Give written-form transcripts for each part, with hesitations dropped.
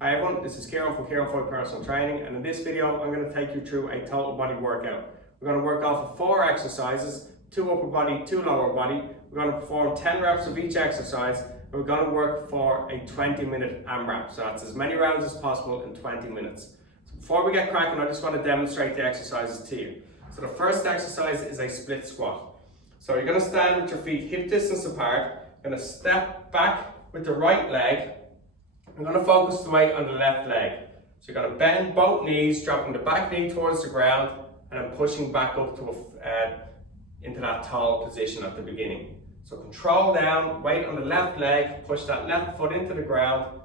Hi everyone, this is Kieran from Kieran Foot Personal Training, and in this video I'm going to take you through a total body workout. We're going to work off of 4 exercises, 2 upper body, 2 lower body. We're going to perform 10 reps of each exercise, and we're going to work for a 20-minute AMRAP. So that's as many rounds as possible in 20 minutes. So before we get cracking, I just want to demonstrate the exercises to you. So the first exercise is a split squat. So you're going to stand with your feet hip distance apart. You're going to step back with the right leg. I'm going to focus the weight on the left leg. So you're going to bend both knees, dropping the back knee towards the ground, and then pushing back up to into that tall position at the beginning. So control down, weight on the left leg, push that left foot into the ground,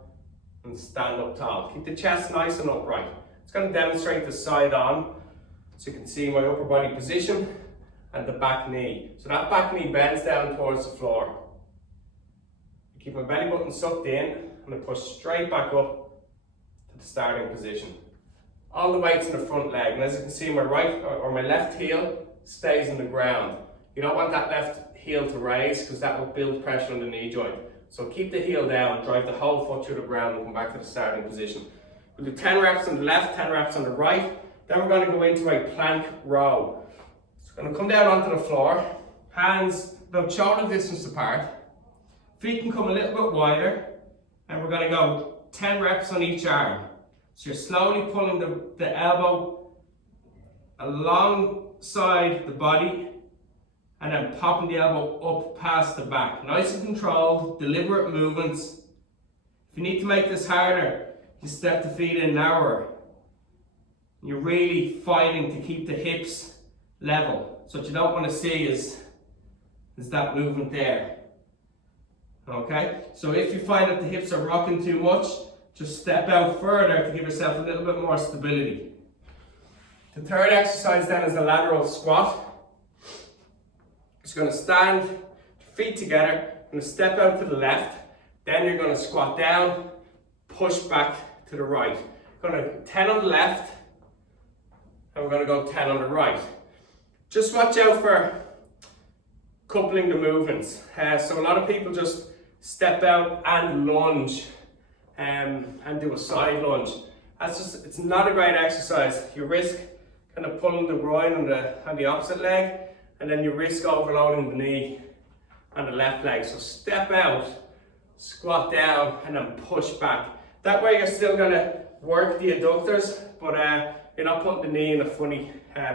and stand up tall. Keep the chest nice and upright. It's going to demonstrate the side on, so you can see my upper body position and the back knee. So that back knee bends down towards the floor. Keep my belly button sucked in. I'm going to push straight back up to the starting position. All the weight's in the front leg, and as you can see, my right or my left heel stays in the ground. You don't want that left heel to raise because that will build pressure on the knee joint. So keep the heel down, drive the whole foot through the ground and come back to the starting position. We'll do 10 reps on the left, 10 reps on the right. Then we're going to go into a plank row. So we're going to come down onto the floor, hands about shoulder distance apart. Feet can come a little bit wider, and we're going to go 10 reps on each arm. So you're slowly pulling the elbow alongside the body and then popping the elbow up past the back. Nice and controlled, deliberate movements. If you need to make this harder, you step the feet in narrower. You're really fighting to keep the hips level. So what you don't want to see is that movement there. Okay, so if you find that the hips are rocking too much, just step out further to give yourself a little bit more stability. The third exercise then is the lateral squat. Just going to stand, feet together, going to step out to the left, then you're going to squat down, push back to the right. Going to 10 on the left, and we're going to go 10 on the right. Just watch out for coupling the movements. So a lot of people just step out and lunge and do a side lunge. It's not a great exercise. You risk kind of pulling the groin on the opposite leg, and then you risk overloading the knee on the left leg. So step out, squat down, and then push back. That way you're still going to work the adductors, but you're not putting the knee in a funny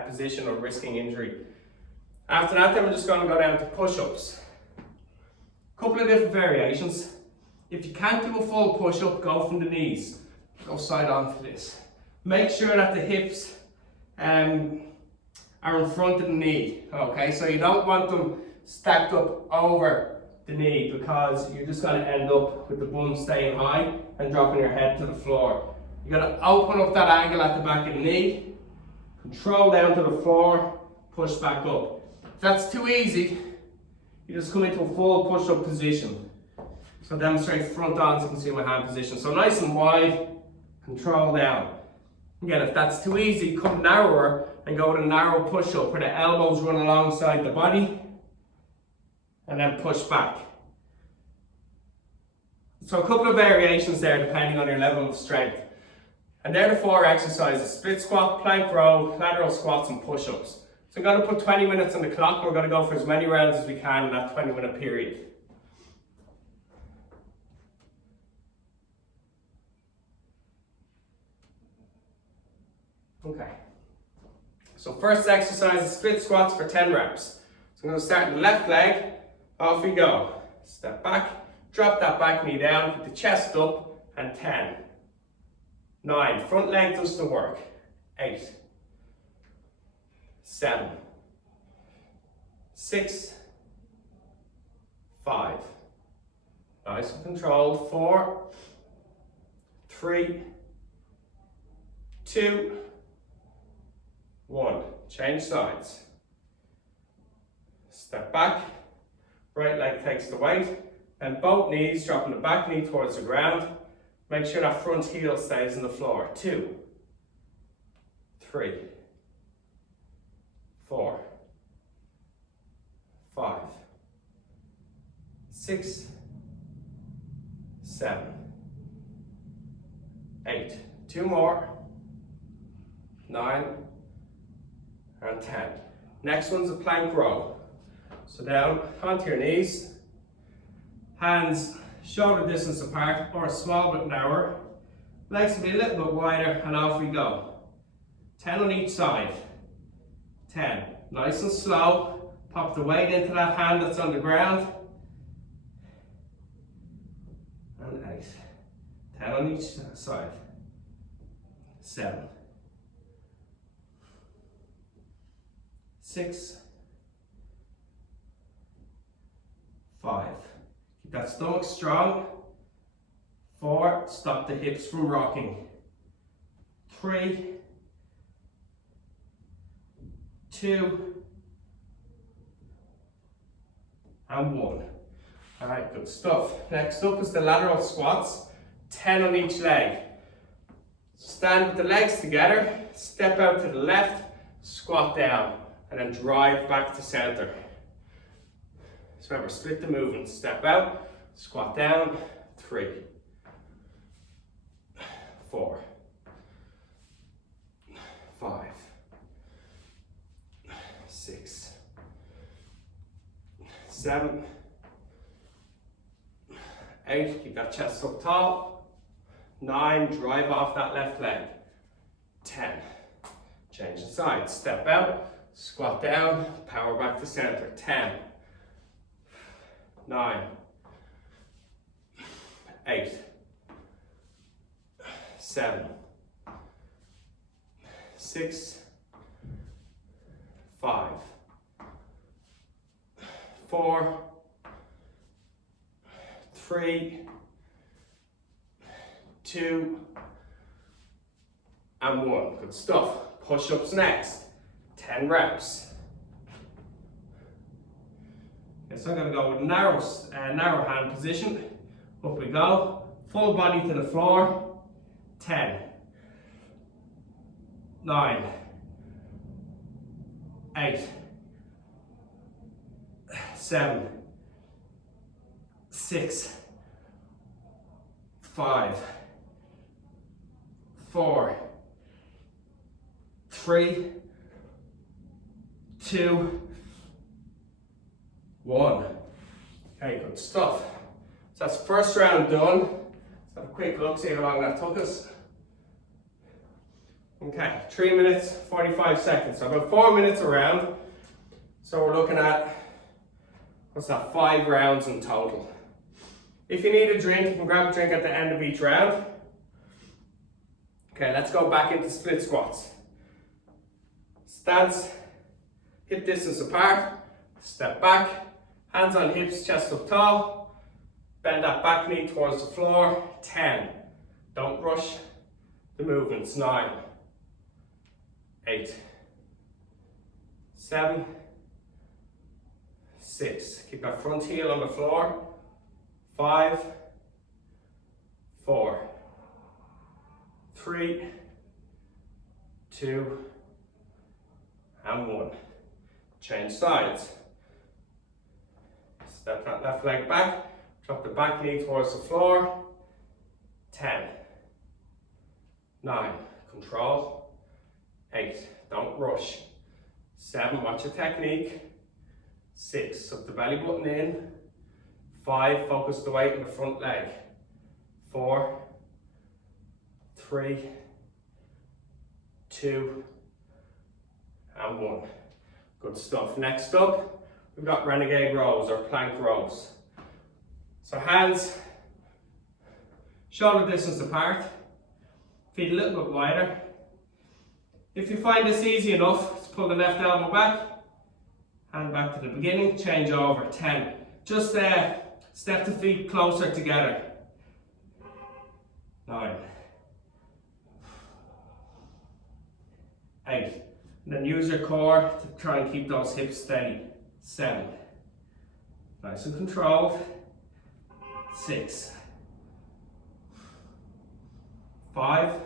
position or risking injury. After that, then we're just going to go down to push-ups. Couple of different variations. If you can't do a full push-up, go from the knees. Go side on to this. Make sure that the hips are in front of the knee. Okay, so you don't want them stacked up over the knee because you're just going to end up with the bum staying high and dropping your head to the floor. You got to open up that angle at the back of the knee, control down to the floor, push back up. If that's too easy, you just come into a full push-up position. So I'll demonstrate front on so you can see my hand position. So nice and wide, control down. Again, if that's too easy, come narrower and go with a narrow push-up where the elbows run alongside the body and then push back. So a couple of variations there depending on your level of strength. And they're the 4 exercises: split squat, plank row, lateral squats, and push-ups. So I'm going to put 20 minutes on the clock, and we're going to go for as many rounds as we can in that 20-minute period. Okay. So first exercise is split squats for 10 reps. So I'm going to start in the left leg. Off we go. Step back, drop that back knee down, put the chest up, and 10. 9. Front leg does the work. 8. 7, 6, 5. Nice and controlled. 4, 3, 2, 1. Change sides. Step back. Right leg takes the weight. And both knees, dropping the back knee towards the ground. Make sure that front heel stays on the floor. 2, 3, 4, 5, 6, 7, 8. 2 more. 9 and 10. Next one's a plank row. So down onto your knees, hands shoulder distance apart or a small bit narrower. Legs will be a little bit wider and off we go. 10 on each side. 10. Nice and slow. Pop the weight into that hand that's on the ground. And 8. 10 on each side. 7. 6. 5. Keep that stomach strong. 4. Stop the hips from rocking. 3. 2. And 1. Alright, good stuff. Next up is the lateral squats. 10 on each leg. Stand with the legs together, step out to the left, squat down, and then drive back to center. So remember, split the movement. Step out, squat down. 3, 4, 5, 6, 7, 8. Keep that chest up tall. 9. Drive off that left leg. 10. Change the side. Step out, squat down, power back to center. 10. 9. 8. 7. 6. 5. 4. 3. 2. And 1. Good stuff. Push-ups next. 10 reps. Okay, so I'm going to go with narrow hand position. Up we go. Full body to the floor. 10. 9. 8. 7. 6. 5. 4. 3. 2. 1. Okay, good stuff. So that's first round done. Let's have a quick look, see how long that took us. Okay, 3 minutes, 45 seconds. So about 4 minutes around. So we're looking at, what's that, 5 rounds in total. If you need a drink, you can grab a drink at the end of each round. Okay, let's go back into split squats. Stance, hip distance apart, step back, hands on hips, chest up tall, bend that back knee towards the floor. 10. Don't rush the movements. 9. 8. 7. 6. Keep that front heel on the floor. 5. 4. 3. 2. And 1. Change sides. Step that left leg back. Drop the back knee towards the floor. 10. 9. Control. 8. Don't rush. 7. Watch your technique. 6. Suck the belly button in. 5. Focus the weight in the front leg. 4. 3. 2. And 1. Good stuff. Next up, we've got renegade rows or plank rows. So hands shoulder distance apart, feet a little bit wider. If you find this easy enough, just pull the left elbow back, hand back to the beginning, change over. 10. Just step the feet closer together. 9. 8. And then use your core to try and keep those hips steady. 7. Nice and controlled. 6. 5.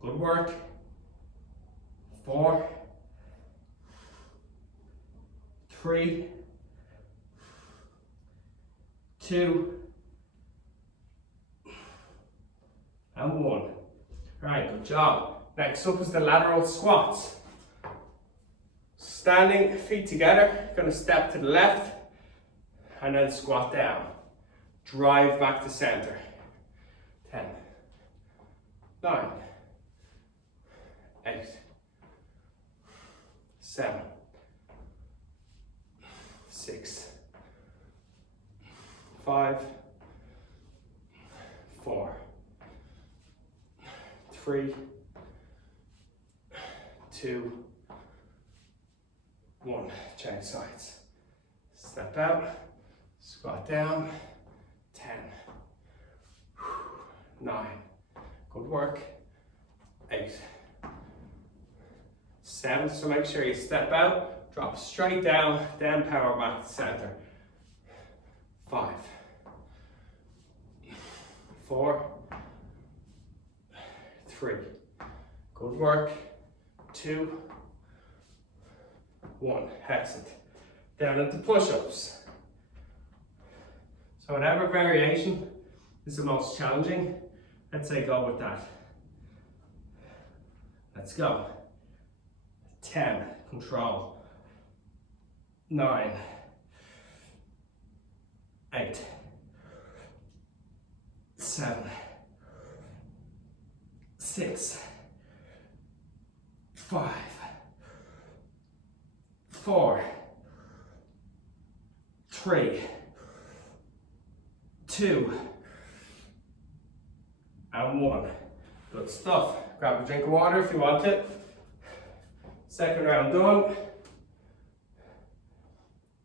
Good work. 4. 3. 2. And 1. Right, good job. Next up is the lateral squats. Standing, feet together, gonna step to the left and then squat down. Drive back to center. 10, 9, 8, 7, 6, 5, 4, 3, 2, 1. Change sides. Step out, squat down. 10, 9, good work. 8, 7, so make sure you step out, drop straight down, then power back to center. 5, 4, 3, good work. 2, 1, exit. Down into push-ups. So whatever variation is the most challenging, let's say go with that. Let's go. 10, control. 9, 8, 7, 6, 5, 4, 3, 2, and 1. Good stuff. Grab a drink of water if you want it. Second round done.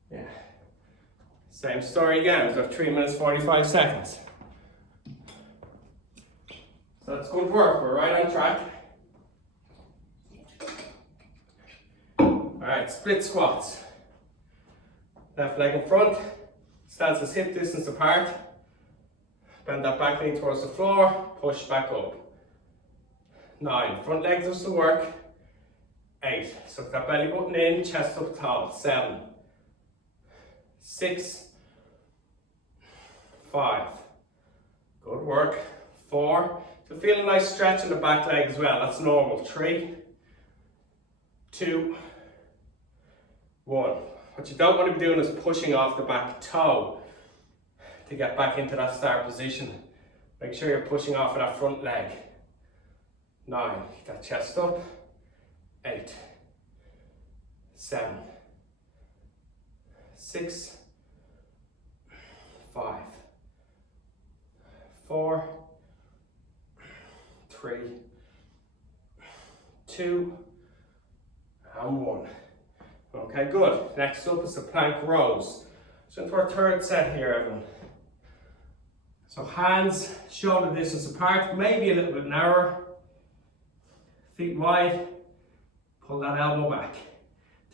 Yeah. Same story again. We've got 3 minutes 45 seconds. So that's good work. We're right on track. Alright, split squats. Left leg in front. Stances hip distance apart. Bend that back knee towards the floor. Push back up. 9. Front leg does the work. 8. Suck that belly button in. Chest up tall. 7. 6. 5. Good work. 4. So feel a nice stretch in the back leg as well. That's normal. 3. 2. 1. What you don't want to be doing is pushing off the back toe to get back into that start position. Make sure you're pushing off of that front leg. 9. Keep that chest up. 8. 7. 6. 5. 4. 3. 2. And 1. Okay, good. Next up is the plank rows. So into our third set here, everyone. So hands shoulder distance apart, maybe a little bit narrower. Feet wide. Pull that elbow back.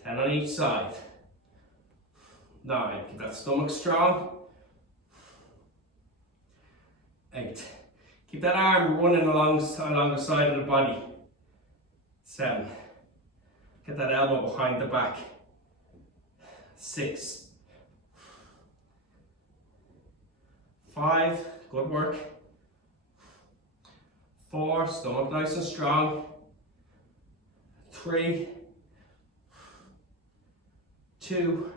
10 on each side. 9. Keep that stomach strong. 8. Keep that arm running along the side of the body. 7. Get that elbow behind the back. 6. 5. Good work. 4. Stomach nice and strong. 3. 2.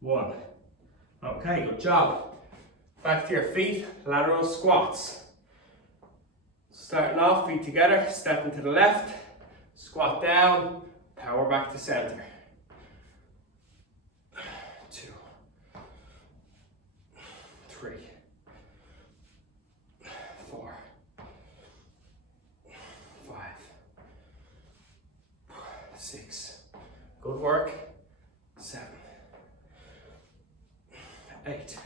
1. Okay, good job. Back to your feet, lateral squats. Starting off, feet together, stepping to the left, squat down, power back to center. 2, 3, 4, 5, 6. Good work. 7, 8,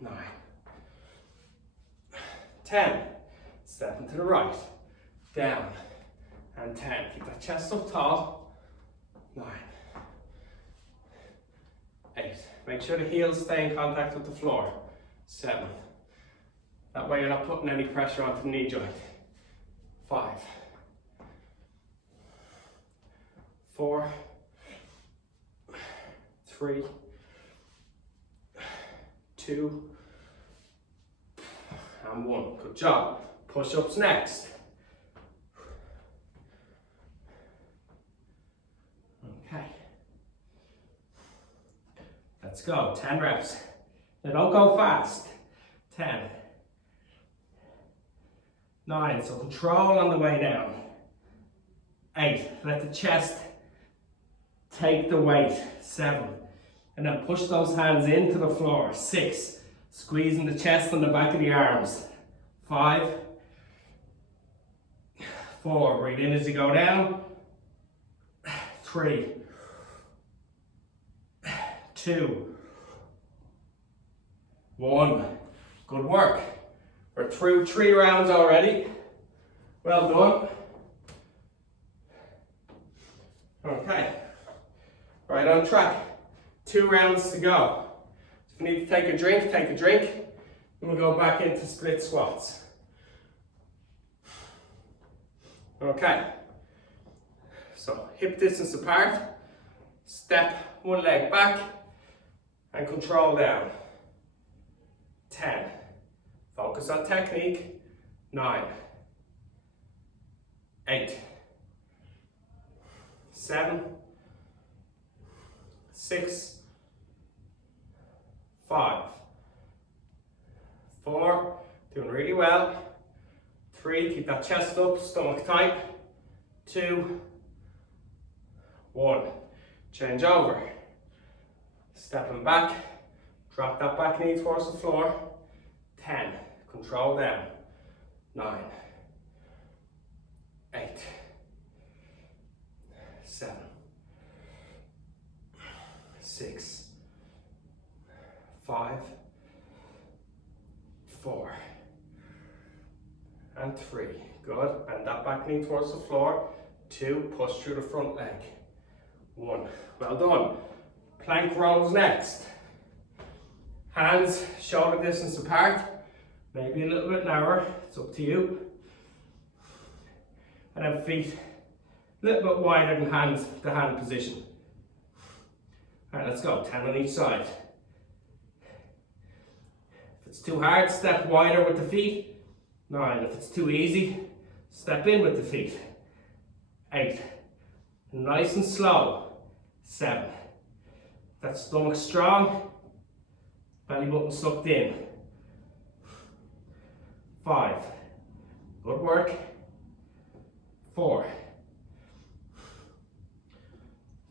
9, 10. Stepping to the right, down, and 10. Keep that chest up tall. 9, 8. Make sure the heels stay in contact with the floor. 7. That way you're not putting any pressure onto the knee joint. 5, 4, 3, 2, and 1. Good job. Push-ups next. Okay. Let's go. 10 reps. Now don't go fast. 10. 9. So control on the way down. 8. Let the chest take the weight. 7. And then push those hands into the floor. 6. Squeezing the chest and the back of the arms. 5. 4. Breathe in as you go down. 3. 2. 1. Good work. We're through 3 rounds already. Well done. Okay. Right on track. 2 rounds to go. If you need to take a drink, take a drink. And we'll go back into split squats. Okay. So hip distance apart. Step one leg back and control down. 10. Focus on technique. 9. 8. 7. 6. 5. 4. Doing really well. 3. Keep that chest up, stomach tight. 2. 1. Change over. Stepping back. Drop that back knee towards the floor. 10. Control down. 9. 8. 7. 6. 5. 4. And 3. Good. Bend that back knee towards the floor. 2. Push through the front leg. 1. Well done. Plank rows next. Hands shoulder distance apart. Maybe a little bit narrower. It's up to you. And then feet a little bit wider than hands to hand position. Alright, let's go. 10 on each side. If it's too hard, step wider with the feet. 9. If it's too easy, step in with the feet. 8. Nice and slow. 7. That stomach strong. Belly button sucked in. 5. Good work. 4.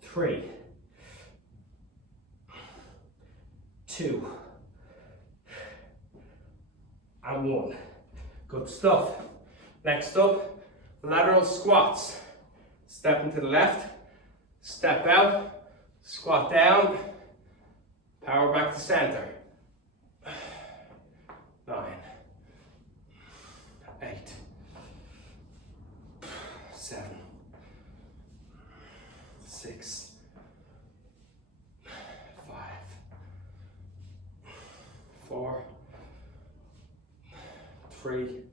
3. 2. And 1. Good stuff. Next up, lateral squats. Step into the left, step out, squat down, power back to center. 9. 8. 7. 6. 5. 4. 3.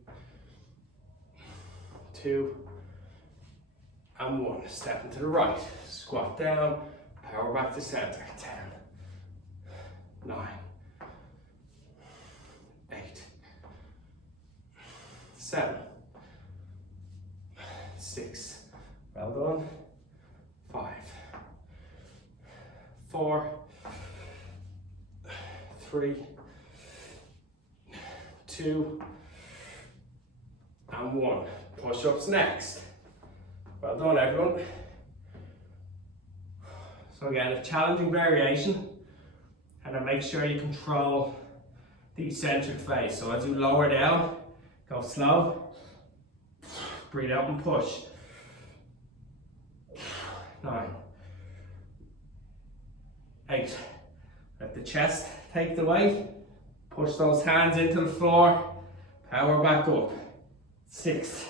2. And 1. Step into the right, squat down, power back to center. 10. 9. 8. 7. 6. Well done. 5. 4. 3. 2. And 1. Push-ups next. Well done, everyone. So again, a challenging variation, and then make sure you control the eccentric phase. So as you lower down, go slow, breathe out and push. 9. 8. Let the chest take the weight, push those hands into the floor, power back up. 6.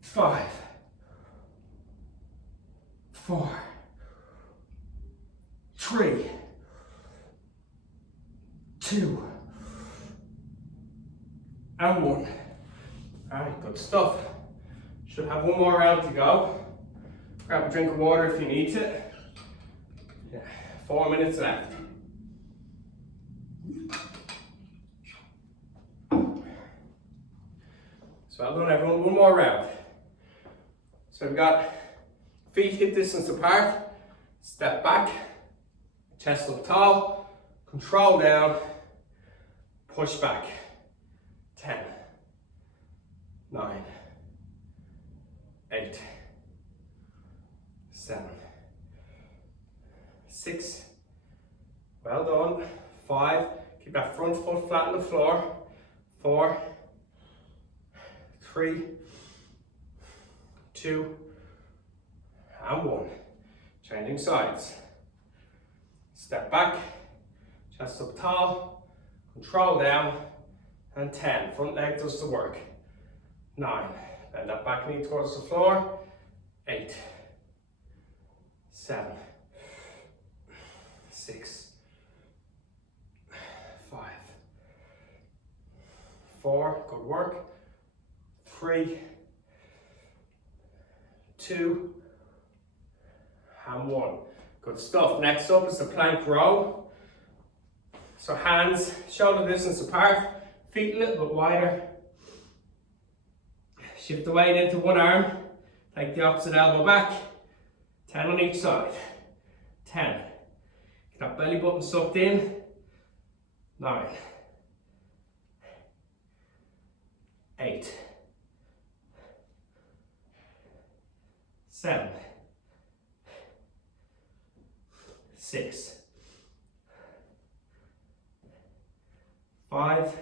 5. 4. 3. 2. And 1. Alright, good stuff. Should have one more round to go. Grab a drink of water if you need it. Yeah, 4 minutes left. So well done everyone, one more round. So we've got feet hip distance apart, step back, chest up tall, control down, push back. 10, 9, 8, 7, 6, well done, 5, keep that front foot flat on the floor, 4, 3, 2, and 1. Changing sides. Step back, chest up tall, control down, and 10. Front leg does the work. 9. Bend that back knee towards the floor. 8, 7, 6, 5, 4. Good work. 3, 2, and 1. Good stuff. Next up is the plank row. So hands shoulder distance apart, feet a little bit wider. Shift the weight into one arm, take the opposite elbow back. 10 on each side. 10. Get that belly button sucked in. 9, 8, 7, 6, 5,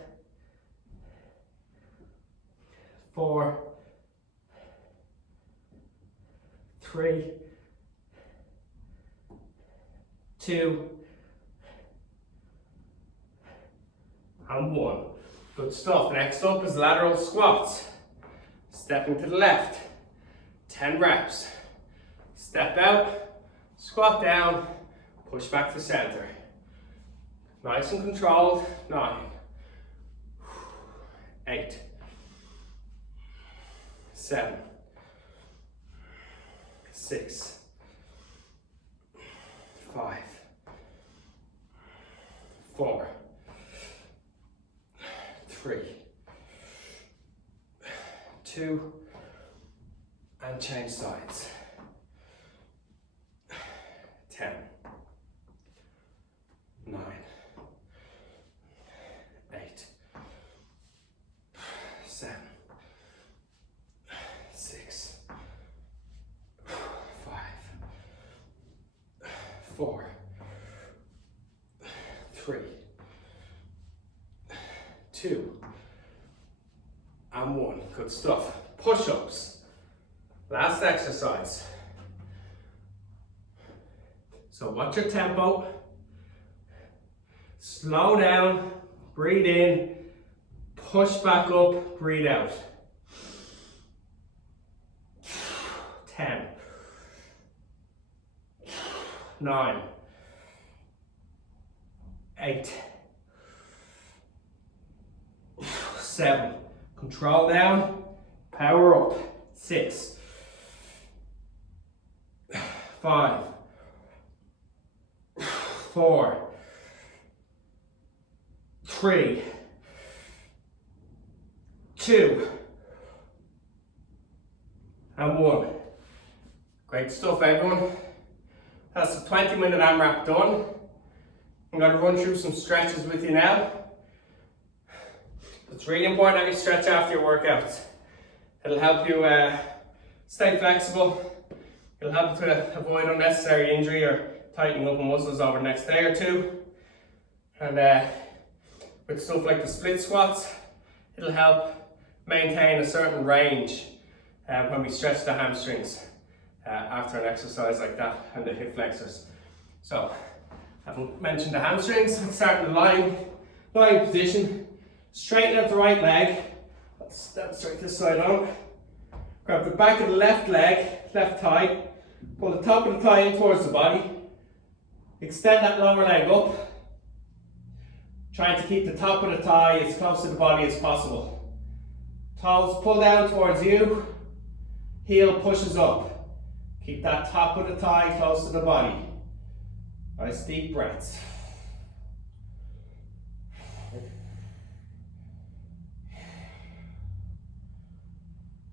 4, 3, 2, and 1. Good stuff. Next up is lateral squats. Stepping to the left. 10 reps. Step out, squat down, push back to center. Nice and controlled. 9, 8, 7, 6, 5, 4, 3, 2, and change sides. 10, 9, 8, 7, 6, 5, 4, 3, 2, and 1. Good stuff. Push-ups. Last exercise. So watch your tempo. Slow down, breathe in, push back up, breathe out. 10, 9, 8, 7, control down, power up. 6, 5, 4, 3, 2, and 1. Great stuff, everyone. That's the 20-minute AMRAP done. I'm going to run through some stretches with you now. It's really important that you stretch after your workouts. It'll help you stay flexible. It'll help to avoid unnecessary injury or tightening up muscles over the next day or two. And with stuff like the split squats, it'll help maintain a certain range when we stretch the hamstrings after an exercise like that and the hip flexors. So, I haven't mentioned the hamstrings. I'm starting the lying position. Straighten out the right leg. Let's step straight this side on. Grab the back of the left leg, left thigh. Pull the top of the thigh in towards the body. Extend that lower leg up. Trying to keep the top of the thigh as close to the body as possible. Toes pull down towards you. Heel pushes up. Keep that top of the thigh close to the body. Nice deep breaths.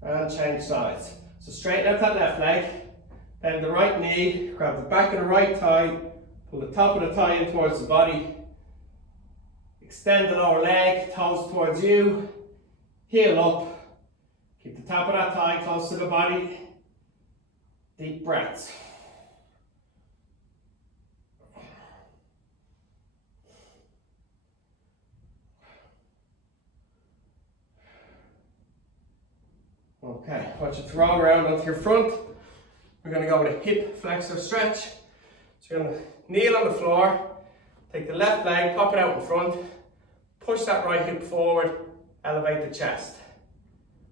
and change sides. So straighten out that left leg, then the right knee, grab the back of the right thigh, pull the top of the thigh in towards the body, extend the lower leg, toes towards you, heel up, keep the top of that thigh close to the body, deep breaths. Okay, watch it roll around onto your front. We're going to go with a hip flexor stretch. So you're going to kneel on the floor, take the left leg, pop it out in front, push that right hip forward, elevate the chest.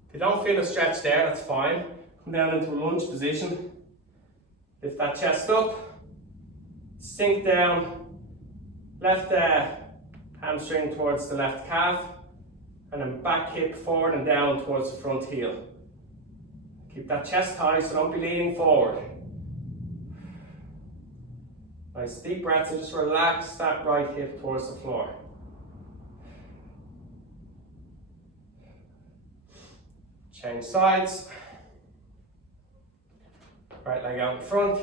If you don't feel a stretch there, that's fine. Come down into a lunge position, lift that chest up, sink down, left hamstring towards the left calf, and then back hip forward and down towards the front heel. Keep that chest high, so don't be leaning forward. Nice deep breaths and just relax that right hip towards the floor. Change sides. Right leg out in front,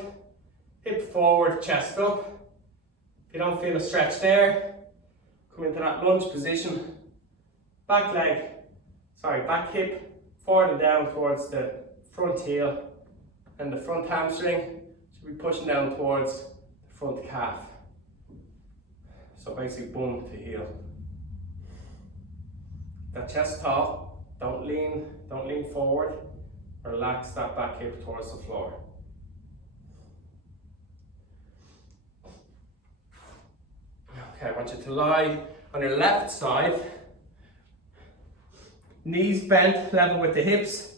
hip forward, chest up. If you don't feel a stretch there, come into that lunge position. Back hip forward and down towards the front heel, and the front hamstring should be pushing down towards the front calf. So basically bum to heel. That chest tall, don't lean forward. Relax that back hip towards the floor. Okay, I want you to lie on your left side. Knees bent, level with the hips.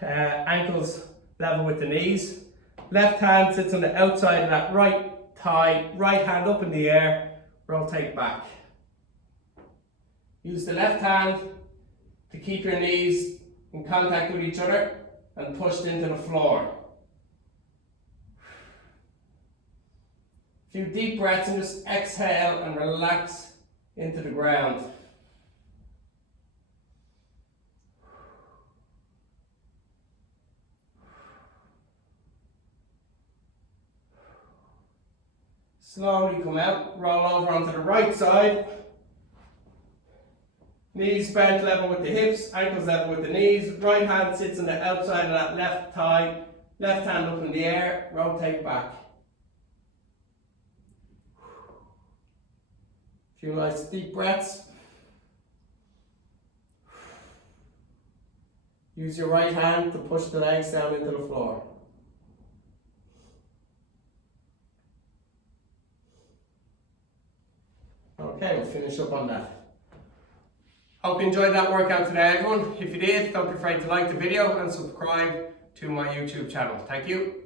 Ankles level with the knees. Left hand sits on the outside of that right thigh, right hand up in the air, rotate back. Use the left hand to keep your knees in contact with each other and pushed into the floor. A few deep breaths and just exhale and relax into the ground. Slowly come out, roll over onto the right side. Knees bent level with the hips, ankles level with the knees. Right hand sits on the outside of that left thigh. Left hand up in the air, rotate back. A few nice deep breaths. Use your right hand to push the legs down into the floor. Okay, we'll finish up on that. Hope you enjoyed that workout today, everyone. If you did, don't be afraid to like the video and subscribe to my YouTube channel. Thank you.